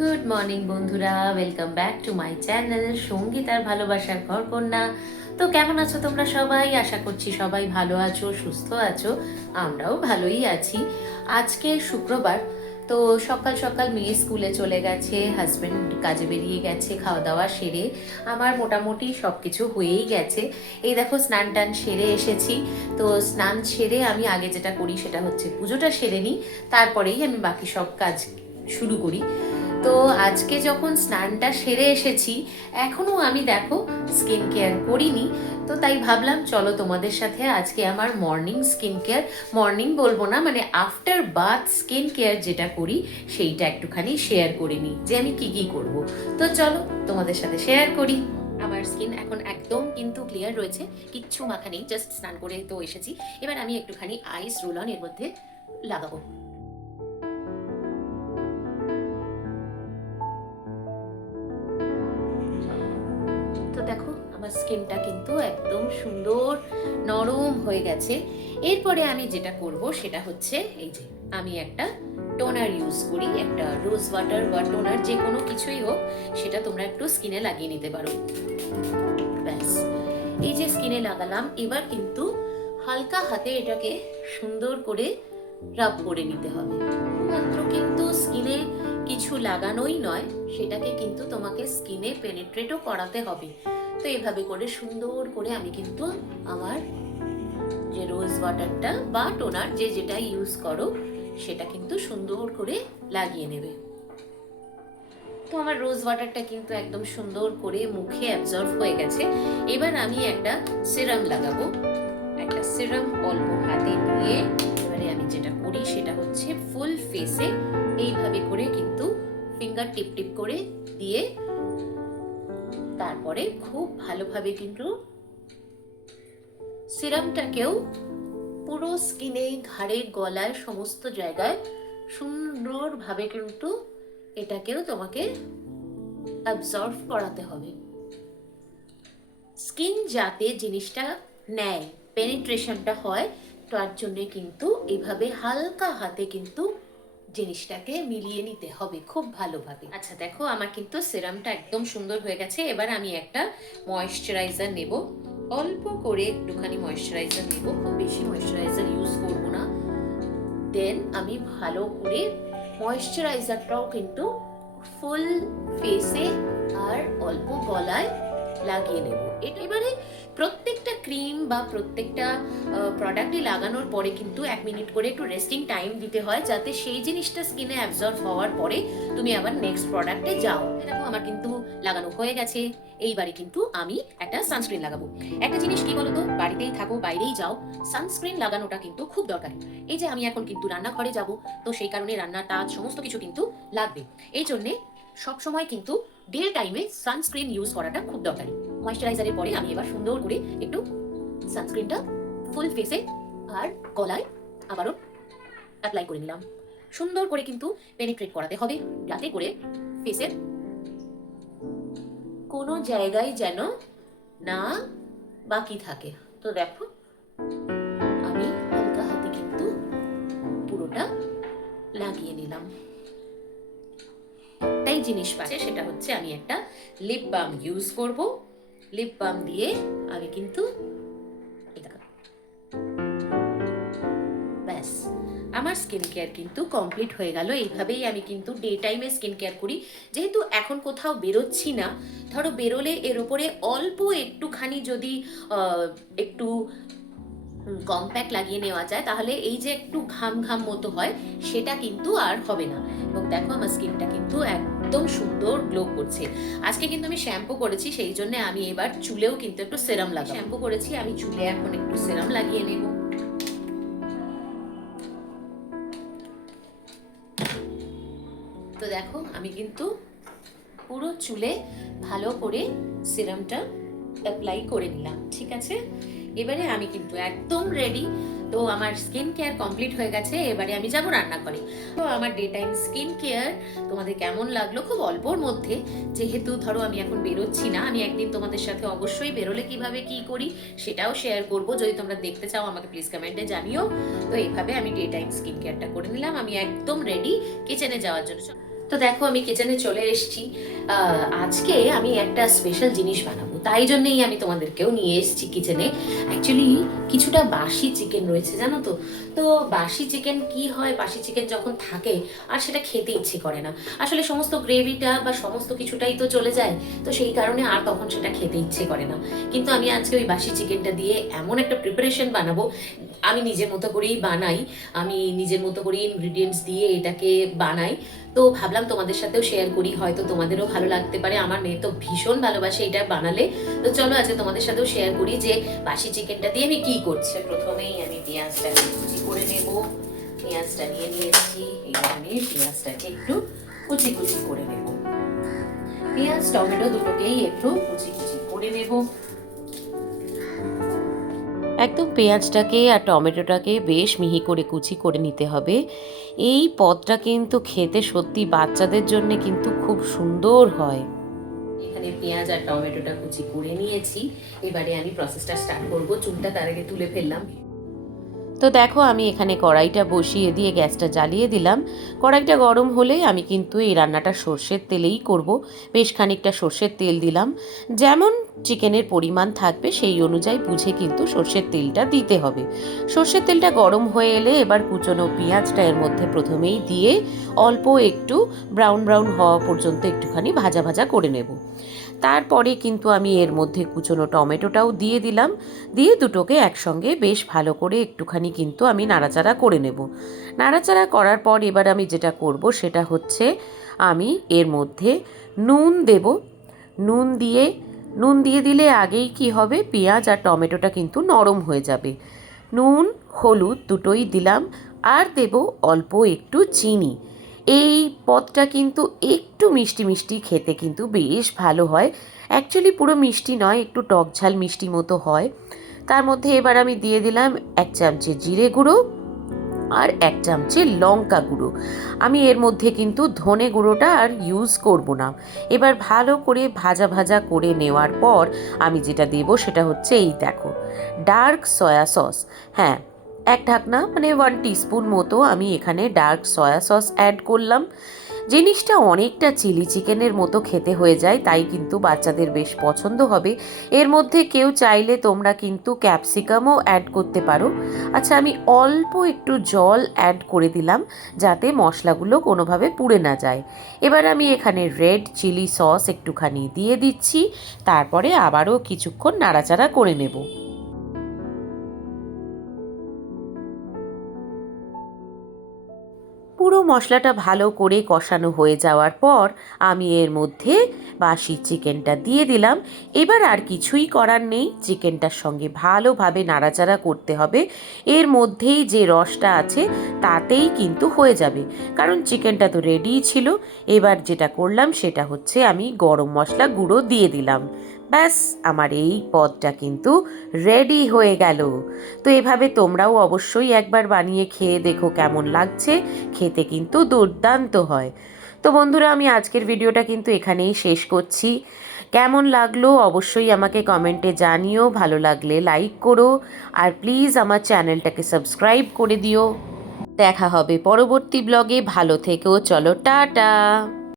Good morning বন্ধুরা, welcome back to my channel সঙ্গীতার ভালোবাসার ঘরকন্যা। তো কেমন আছো তোমরা সবাই? আশা করছি সবাই ভালো আছো, সুস্থ আছো। আমরাও ভালোই আছি। আজকে শুক্রবার, তো সকাল সকাল মেয়ে স্কুলে চলে গেছে, হাজব্যান্ড কাজে বেরিয়ে গেছে, খাওয়া দাওয়া সেরে আমার মোটামুটি সব কিছু হয়েই গেছে। এই দেখো স্নান টান সেরে এসেছি। তো স্নান সেরে আমি আগে যেটা করি সেটা হচ্ছে পুজোটা সেরে নিই, তারপরেই আমি বাকি সব কাজ শুরু করি। তো আজকে যখন স্নানটা সেরে এসেছি, এখনো আমি দেখো স্কিন কেয়ার করিনি। তো তাই ভাবলাম চলো তোমাদের সাথে আজকে আমার মর্নিং স্কিন কেয়ার, মর্নিং বলবো না, মানে আফটার বাথ স্কিন কেয়ার যেটা করি সেইটা একটুখানি শেয়ার করে নিই যে আমি কি কি করব। তো চলো তোমাদের সাথে শেয়ার করি। আমার স্কিন এখন একদম কিন্তু ক্লিয়ার রয়েছে, কিচ্ছু মাখা নেই, জাস্ট স্নান করে তো এসেছি। এবার আমি একটুখানি আইস রোল অন এর মধ্যে লাগাবো। তো দেখো আমার স্কিনটা কিন্তু একদম সুন্দর নরম হয়ে গেছে। এরপরে আমি যেটা করব সেটা হচ্ছে এই যে আমি একটা টোনার ইউজ করি, একটা রোজ ওয়াটার বা টোনার, যে কোনো কিছুই হোক সেটা তোমরা একটু স্কিনে লাগিয়ে নিতে পারো। ব্যাস, এই যে স্কিনে লাগালাম, এবার কিন্তু হালকা হাতে এটাকে সুন্দর করে রাব করে নিতে হবে। মাত্র কিন্তু স্কিনে কিছু লাগানোই নয়, সেটাকে কিন্তু তোমাকে স্কিনে পেনিট্রেটও করাতে হবে। তো এভাবে করে সুন্দর করে আমি কিন্তু আমার যে রোজ ওয়াটারটা বা টোনার যে যেটা ইউজ করো সেটা কিন্তু সুন্দর করে লাগিয়ে নেবে। তো আমার রোজ ওয়াটারটা কিন্তু একদম সুন্দর করে মুখে অ্যাবজর্ব হয়ে গেছে। এবার আমি একটা সিরাম লাগাবো। একটা সিরাম অল্প হাতে নিয়ে এবারে আমি যেটা করি সেটা হচ্ছে ফুল ফেসে এইভাবে করে কিন্তু ফিঙ্গার টিপ টিপ করে দিয়ে তারপরে খুব ভালোভাবে কিন্তু সিরামটাকেও পুরো স্কিনে, ঘাড়ে, গলায়, সমস্ত জায়গায় সুন্দরভাবে কিন্তু এটাকেও তোমাকে অ্যাবজর্ব করাতে হবে। স্কিন যাতে জিনিসটা নেয়, পেনিট্রেশনটা হয়, তার জন্য কিন্তু এভাবে হালকা হাতে কিন্তু জিনিসটাকে মিলিয়ে নিতে হবে খুব ভালোভাবে। আচ্ছা দেখো আমার কিন্তু সিরামটা একদম সুন্দর হয়ে গেছে। এবার আমি একটা ময়েশ্চারাইজার নেব, অল্প করে একটুখানি ময়েশ্চারাইজার নেব, খুব বেশি ময়েশ্চারাইজার ইউজ করব না। দেন আমি ভালো করে ময়েশ্চারাইজারটাও কিন্তু ফুল ফেসে আর অল্প গলায় লাগিয়ে নেব। এবারে প্রত্যেকটা ক্রিম বা প্রত্যেকটা প্রোডাক্টই লাগানোর পরে কিন্তু 1 মিনিট করে একটু রেস্টিং টাইম দিতে হয়, যাতে সেই জিনিসটা স্কিনে অ্যাবজর্ব হওয়ার পরে তুমি আবার নেক্সট প্রোডাক্টে যাও। দেখো আমার কিন্তু লাগানো হয়ে গেছে। এইবারে কিন্তু আমি একটা সানস্ক্রিন লাগাবো। একটা জিনিস কি বলতো, বাড়িতেই থাকো বাইরেই যাও, সানস্ক্রিন লাগানোটা কিন্তু খুব দরকারি। এই যে আমি এখন কিন্তু রান্নাঘরে যাব, তো সেই কারণে রান্নার কাজ সমস্ত কিছু কিন্তু লাগবে। এই জন্যে সবসময় কিন্তু ডে টাইমে সানস্ক্রিন ইউজ করাটা খুব দরকারি। ময়েশ্চারাইজারের পরে আমি এবার সুন্দর করে একটু সানস্ক্রিনটা ফুল ফেসে আর গলায় আবারও অ্যাপ্লাই করে নিলাম। সুন্দর করে কিন্তু পেনিট্রেট করাতে হবে, যাতে করে ফেসের কোনো জায়গায় যেন না বাকি থাকে। তো দেখো আমি হালকা হাতে কিন্তু পুরোটা লাগিয়ে নিলাম। তাই জিনিস পাচ্ছে সেটা হচ্ছে আমি একটা লিপ বাম ইউজ করব। লিপ বাম দিয়ে আমি কিন্তু ব্যাস আমার স্কিন কেয়ার কিন্তু কমপ্লিট হয়ে গেল। এইভাবেই আমি কিন্তু ডে টাইমে স্কিন কেয়ার করি। যেহেতু এখন কোথাও বেরোচ্ছি না, ধরো বেরোলে এর উপরে অল্প একটুখানি যদি একটু কম্প্যাক্ট লাগিয়ে নেওয়া যায়, তাহলে এই যে একটু ঘাম ঘাম মতো হয় সেটা কিন্তু আর হবে না। এবং দেখো আমার স্কিনটা কিন্তু একদম সুন্দর গ্লো করছে। আজকে কিন্তু আমি শ্যাম্পু করেছি, সেই জন্য আমি এবার চুলেও কিন্তু একটু সেরাম লাগাবো। শ্যাম্পু করেছি, আমি চুলে এখন একটু সেরাম লাগিয়ে নেব। তো দেখো আমি কিন্তু পুরো চুলে ভালো করে সিরামটা অ্যাপ্লাই করে নিলাম। ঠিক আছে, এবারে আমি কিন্তু একদম রেডি। তো আমার স্কিন কেয়ার কমপ্লিট হয়ে গেছে, এবারে আমি যাব রান্নাঘরে। তো আমার ডে টাইম স্কিন কেয়ার তোমাদের কেমন লাগলো? খুব অল্পর মধ্যে, যেহেতু ধরো আমি এখন বেরোচ্ছি না, আমি একদিন তোমাদের সাথে অবশ্যই বেরোলে কিভাবে কি করি সেটাও শেয়ার করব। যদি তোমরা দেখতে চাও আমাকে প্লিজ কমেন্টে জানিও। তো এইভাবে আমি ডে টাইম স্কিন কেয়ারটা করে নিলাম, আমি একদম রেডি কিচেনে যাওয়ার জন্য। তো দেখো আমি কিচেনে চলে এসেছি। আজকে আমি একটা স্পেশাল জিনিস বানাবো, তাই জন্যই আমি তোমাদেরকেও নিয়ে এসেছি কিচেনে। অ্যাকচুয়ালি কিছুটা বাসি চিকেন রয়েছে জানো তো। তো বাসি চিকেন কি হয়, বাসি চিকেন যখন থাকে আর সেটা খেতে ইচ্ছে করে না, আসলে সমস্ত গ্রেভিটা বা সমস্ত কিছুটাই তো চলে যায়, তো সেই কারণে আর তখন সেটা খেতে ইচ্ছে করে না। কিন্তু আমি আজকে ওই বাসি চিকেনটা দিয়ে এমন একটা প্রিপারেশন বানাবো, আমি নিজের মতো করেই বানাই, আমি নিজের মতো করেই ইনগ্রিডিয়েন্টস দিয়ে এটাকে বানাই। তো ভাবলাম তোমাদের সাথেও শেয়ার করি, হয়তো তোমাদেরও ভালো লাগতে পারে। আমার মেয়ে তো ভীষণ ভালোবাসে এটা বানালে। তো চলো আজকে তোমাদের সাথেও শেয়ার করি যে বাসি চিকেনটা দিয়ে আমি কি করছি। প্রথমেই আমি পেঁয়াজটাকে কুচি করে নেব। পেঁয়াজটা নিয়ে নিয়েছি, এবার আমি পেঁয়াজটাকে একটু কুচি কুচি করে নেব। পেঁয়াজ টমেটো দুটোকেই একটু কুচি কুচি করে নেব। একদম পেঁয়াজটাকে আর টমেটোটাকে বেশ মিহি করে কুচি করে নিতে হবে। এই পদটা কিন্তু খেতে সত্যি বাচ্চাদের জন্য কিন্তু খুব সুন্দর হয়। এখানে পেঁয়াজ আর টমেটোটা কুচি করে নিয়েছি, এবারে আমি প্রসেসটা স্টার্ট করব। চুলটা তার আগে তুলে ফেললাম। তো দেখো আমি এখানে কড়াইটা বসিয়ে দিয়ে গ্যাসটা জ্বালিয়ে দিলাম। কড়াইটা গরম হলেই আমি কিন্তু এই রান্নাটা সর্ষের তেলেই করব। বেশ খানিকটা সর্ষের তেল দিলাম। যেমন চিকেনের পরিমাণ থাকবে সেই অনুযায়ী বুঝে কিন্তু সর্ষের তেলটা দিতে হবে। সর্ষের তেলটা গরম হয়ে এলে এবার কুচনো পেঁয়াজটা এর মধ্যে প্রথমেই দিয়ে অল্প একটু ব্রাউন ব্রাউন হওয়া পর্যন্ত একটুখানি ভাজা ভাজা করে নেব। তারপরে কিন্তু আমি এর মধ্যে কুচনো টমেটোটাও দিয়ে দিলাম। দিয়ে দুটোকে একসঙ্গে বেশ ভালো করে একটুখানি কিন্তু আমি নাড়াচাড়া করে নেব। নাড়াচাড়া করার পর এবার আমি যেটা করব সেটা হচ্ছে আমি এর মধ্যে নুন দেব। নুন দিয়ে দিলে আগেই কি হবে, পেঁয়াজ আর টমেটোটা কিন্তু নরম হয়ে যাবে। নুন হলুদ দুটোই দিলাম, আর দেব অল্প একটু চিনি। এই পদটা কিন্তু একটু মিষ্টি মিষ্টি খেতে কিন্তু বেশ ভালো হয়। অ্যাকচুয়ালি পুরো মিষ্টি নয়, একটু টক ঝাল মিষ্টি মতো হয়। তার মধ্যে এবার আমি দিয়ে দিলাম 1 চামচে জিরে গুঁড়ো আর 1 চামচে লঙ্কা গুঁড়ো। আমি এর মধ্যে কিন্তু ধনে গুঁড়োটা আর ইউজ করব না। এবার ভালো করে ভাজা ভাজা করে নেওয়ার পর আমি যেটা দেব সেটা হচ্ছে এই দেখো, ডার্ক সয়া সস। হ্যাঁ, 1 ঢাকনা মানে 1 টিস্পুন মতো আমি এখানে ডার্ক সয়া সস অ্যাড করলাম। জিনিসটা অনেকটা চিলি চিকেনের মতো খেতে হয়ে যায়, তাই কিন্তু বাচ্চাদের বেশ পছন্দ হবে। এর মধ্যে কেউ চাইলে তোমরা কিন্তু ক্যাপসিকামও অ্যাড করতে পারো। আচ্ছা, আমি অল্প একটু জল অ্যাড করে দিলাম যাতে মশলাগুলো কোনোভাবে পুড়ে না যায়। এবার আমি এখানে রেড চিলি সস একটুখানি দিয়ে দিচ্ছি, তারপরে আবারও কিছুক্ষণ নাড়াচাড়া করে নেব। পুরো মশলাটা ভালো করে কষানো হয়ে যাওয়ার পর আমি এর মধ্যে বাসি চিকেনটা দিয়ে দিলাম। এবার আর কিছুই করার নেই, চিকেনটার সঙ্গে ভালোভাবে নাড়াচাড়া করতে হবে। এর মধ্যেই যে রসটা আছে তাতেই কিন্তু হয়ে যাবে, কারণ চিকেনটা তো রেডিই ছিল। এবার যেটা করলাম সেটা হচ্ছে আমি গরম মশলা গুঁড়ো দিয়ে দিলাম। ব্যাস, আমার এই পদটা কিন্তু রেডি হয়ে গেল। তো এভাবে তোমরাও অবশ্যই একবার বানিয়ে খেয়ে দেখো কেমন লাগছে। খেতে কিন্তু দুর্দান্ত হয়। তো বন্ধুরা, আমি আজকের ভিডিওটা কিন্তু এখানেই শেষ করছি। কেমন লাগলো অবশ্যই আমাকে কমেন্টে জানিও, ভালো লাগলে লাইক করো, আর প্লিজ আমার চ্যানেলটাকে সাবস্ক্রাইব করে দিও। দেখা হবে পরবর্তী ব্লগে। ভালো থেকো, চলো টাটা।